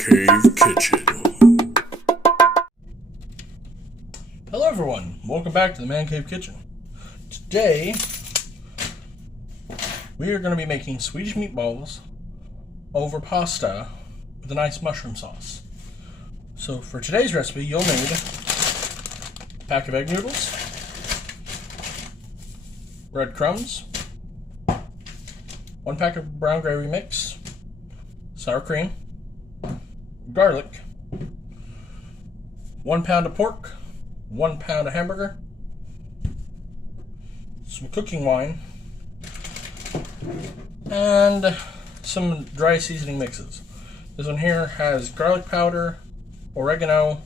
Mancave Kitchen. Hello everyone, welcome back to the Mancave Kitchen. Today, we are going to be making Swedish meatballs over pasta with a nice mushroom sauce. So for today's recipe, you'll need a pack of egg noodles, breadcrumbs, 1 pack of brown gravy mix, sour cream, garlic, 1 pound of pork, 1 pound of hamburger, some cooking wine, and some dry seasoning mixes. This one here has garlic powder, oregano,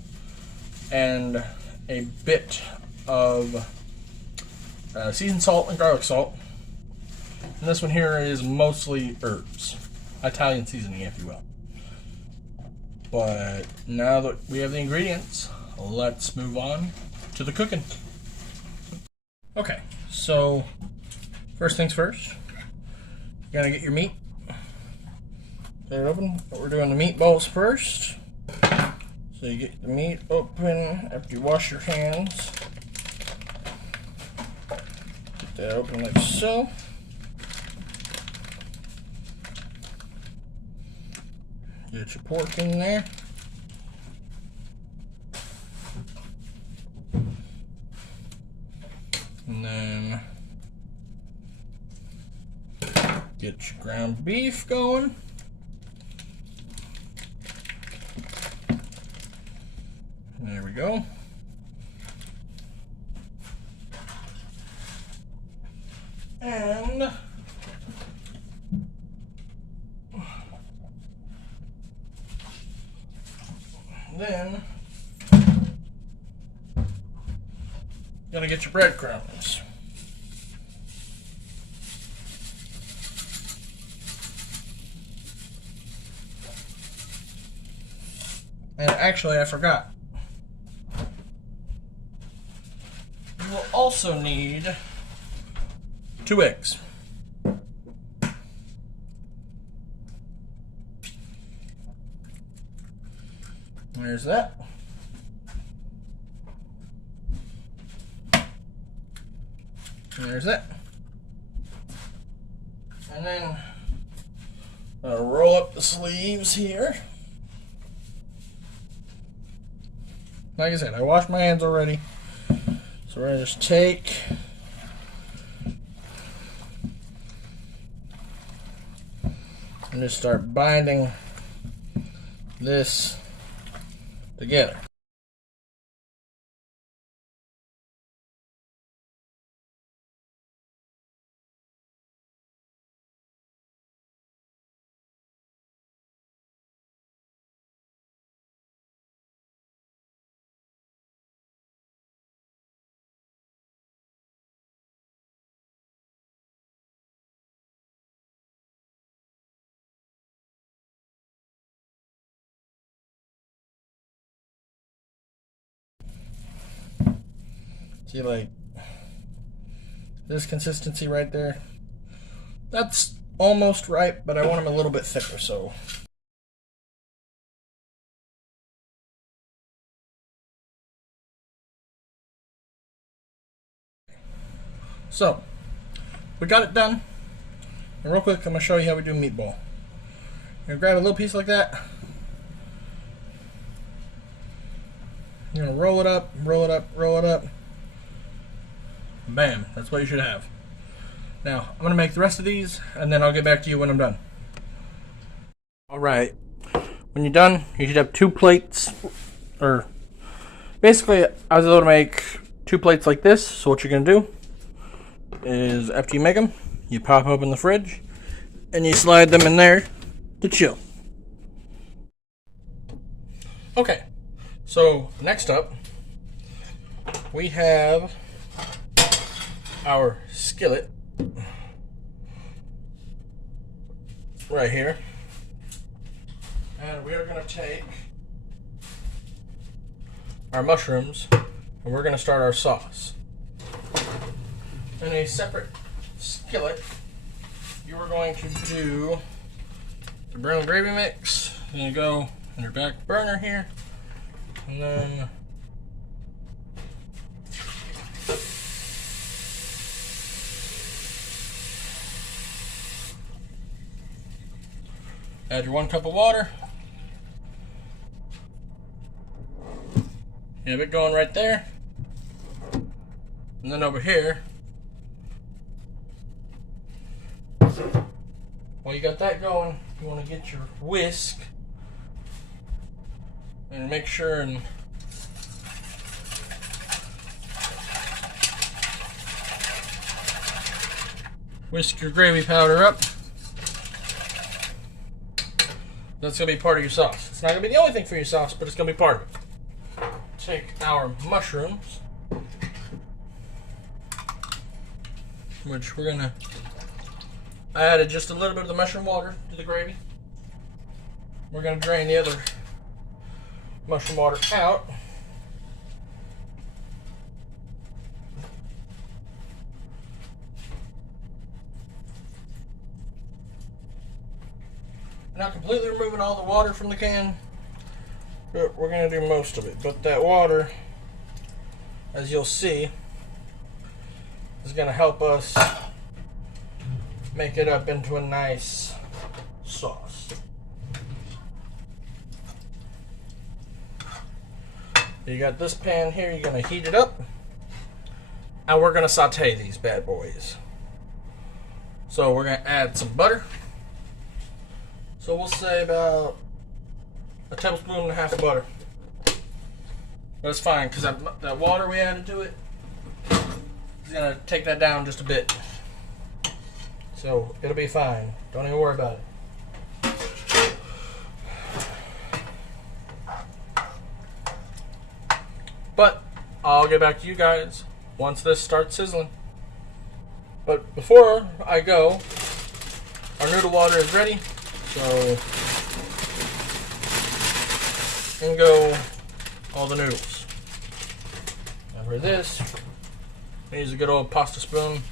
and a bit of seasoned salt and garlic salt. And this one here is mostly herbs, Italian seasoning, if you will. But now that we have the ingredients, let's move on to the cooking. Okay, so first things first, you're gonna get your meat. Get it open. We're doing the meatballs first. So you get the meat open after you wash your hands. Get that open like so. Get your pork in there. And then get your ground beef going. There we go. And then you're gonna get your breadcrumbs. And actually, I forgot. You will also need 2 eggs. There's that. And there's that. And then I'll roll up the sleeves here. Like I said, I washed my hands already. So we're going to just take and just start binding this together. See, like this consistency right there, that's almost right, but I want them a little bit thicker. So we got it done. And real quick, I'm gonna show you how we do a meatball. You're gonna grab a little piece like that. You're gonna roll it up, roll it up, roll it up. Bam, that's what you should have. Now, I'm gonna make the rest of these, and then I'll get back to you when I'm done. Alright, when you're done, you should have 2 plates, or basically, I was able to make 2 plates like this. So what you're gonna do is, after you make them, you pop open the fridge, and you slide them in there to chill. Okay, so next up, we have our skillet right here, and we are going to take our mushrooms and we're going to start our sauce. In a separate skillet, you are going to do the brown gravy mix. You're going to go on your back burner here. And then add your 1 cup of water. You have it going right there. And then over here, while you got that going, you want to get your whisk and make sure and whisk your gravy powder up. That's going to be part of your sauce. It's not going to be the only thing for your sauce, but it's going to be part of it. Take our mushrooms, which we're going to, I added just a little bit of the mushroom water to the gravy. We're going to drain the other mushroom water out. Not completely removing all the water from the can, but we're going to do most of it. But that water, as you'll see, is going to help us make it up into a nice sauce. You got this pan here, you're going to heat it up, and we're going to saute these bad boys. So we're going to add some butter. So we'll say about a tablespoon and a half of butter. But it's fine, because that water we added to it is going to take that down just a bit. So it'll be fine. Don't even worry about it. But I'll get back to you guys once this starts sizzling. But before I go, our noodle water is ready. So in go all the noodles. And for this, I use a good old pasta spoon.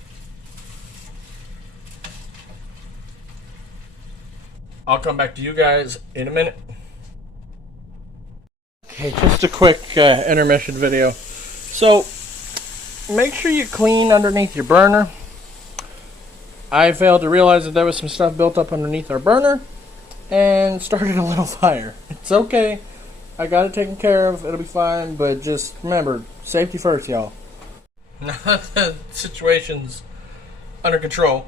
I'll come back to you guys in a minute. Okay, just a quick intermission video. So make sure you clean underneath your burner. I failed to realize that there was some stuff built up underneath our burner and started a little fire. It's okay. I got it taken care of. It'll be fine. But just remember, safety first, y'all. Now that the situation's under control,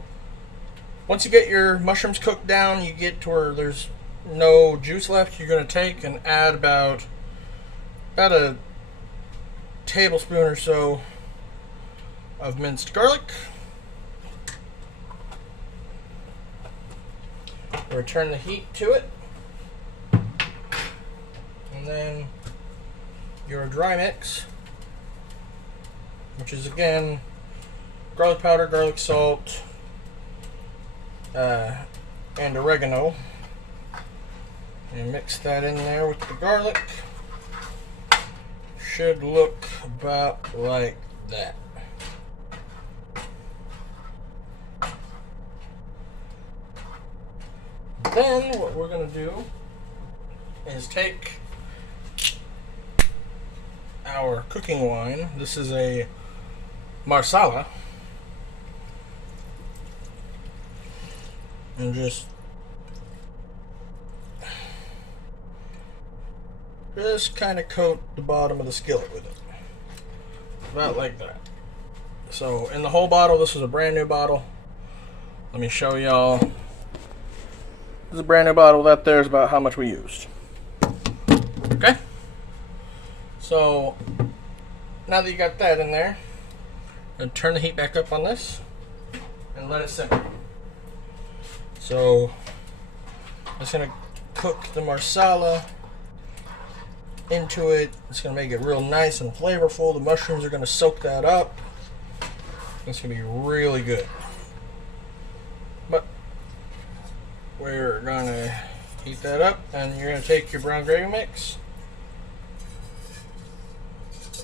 once you get your mushrooms cooked down, you get to where there's no juice left, you're going to take and add about a tablespoon or so of minced garlic. Return the heat to it, and then your dry mix, which is again garlic powder, garlic salt, and oregano, and mix that in there with the garlic. Should look about like that. Then what we're going to do is take our cooking wine. This is a Marsala. And just kind of coat the bottom of the skillet with it. About like that. So in the whole bottle, this is a brand new bottle. Let me show y'all. This is a brand new bottle. That there's about how much we used. Okay. So now that you got that in there, and turn the heat back up on this and let it simmer. So I'm just gonna cook the Marsala into it. It's gonna make it real nice and flavorful. The mushrooms are gonna soak that up. It's gonna be really good. But we're gonna heat that up, and you're gonna take your brown gravy mix,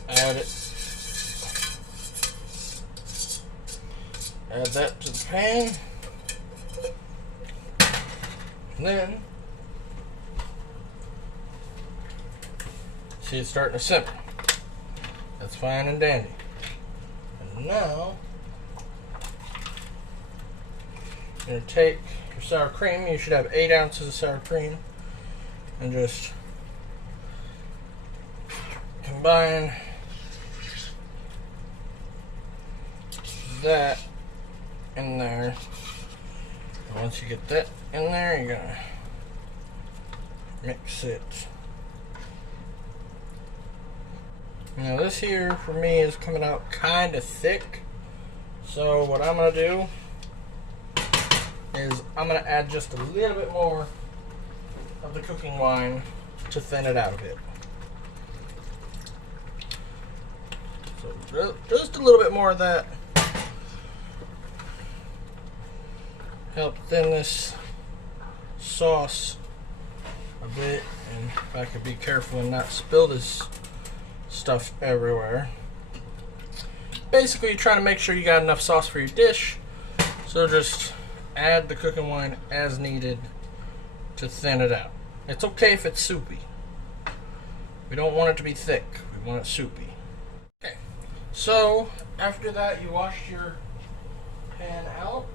add it, add that to the pan, and then See, it's starting to simmer. That's fine and dandy. And now, you're going to take your sour cream. You should have 8 ounces of sour cream. And just combine that in there. And once you get that in there, you're going to mix it. Now this here for me is coming out kind of thick, so what I'm going to do is I'm going to add just a little bit more of the cooking wine to thin it out a bit. So just a little bit more of that. Help thin this sauce a bit, and if I could be careful and not spill this stuff everywhere. Basically, you're trying to make sure you got enough sauce for your dish, so just add the cooking wine as needed to thin it out. It's okay if it's soupy. We don't want it to be thick, we want it soupy. Okay, so after that you wash your pan out,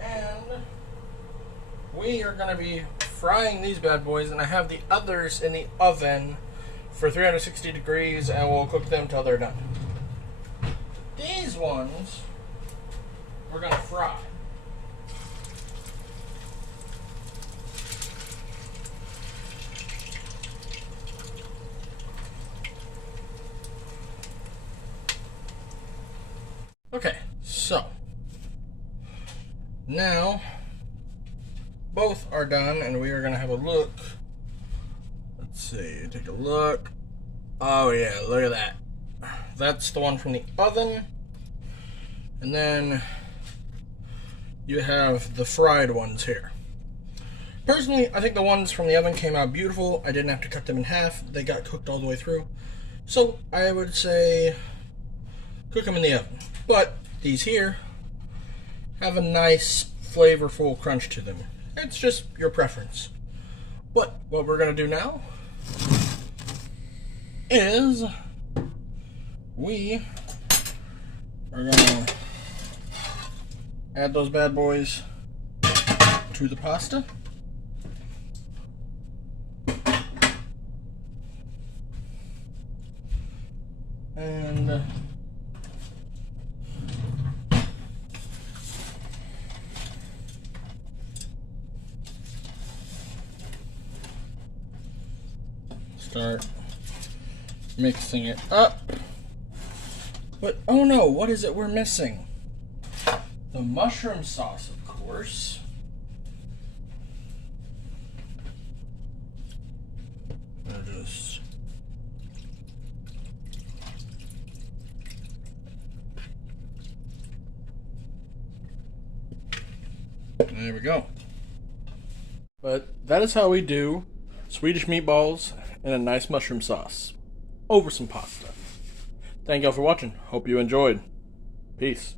and we are going to be frying these bad boys, and I have the others in the oven for 360 degrees, and we'll cook them till they're done. These ones we're going to fry. Okay, so now both are done, and we are going to have a look. Let's see, take a look. Oh yeah, look at that. That's the one from the oven. And then you have the fried ones here. Personally, I think the ones from the oven came out beautiful. I didn't have to cut them in half. They got cooked all the way through. So I would say cook them in the oven. But these here have a nice flavorful crunch to them. It's just your preference. But what we're going to do now is we are going to add those bad boys to the pasta. And start mixing it up. But oh no, what is it we're missing? The mushroom sauce, of course. There we go. But that is how we do Swedish meatballs and a nice mushroom sauce over some pasta. Thank y'all for watching. Hope you enjoyed. Peace.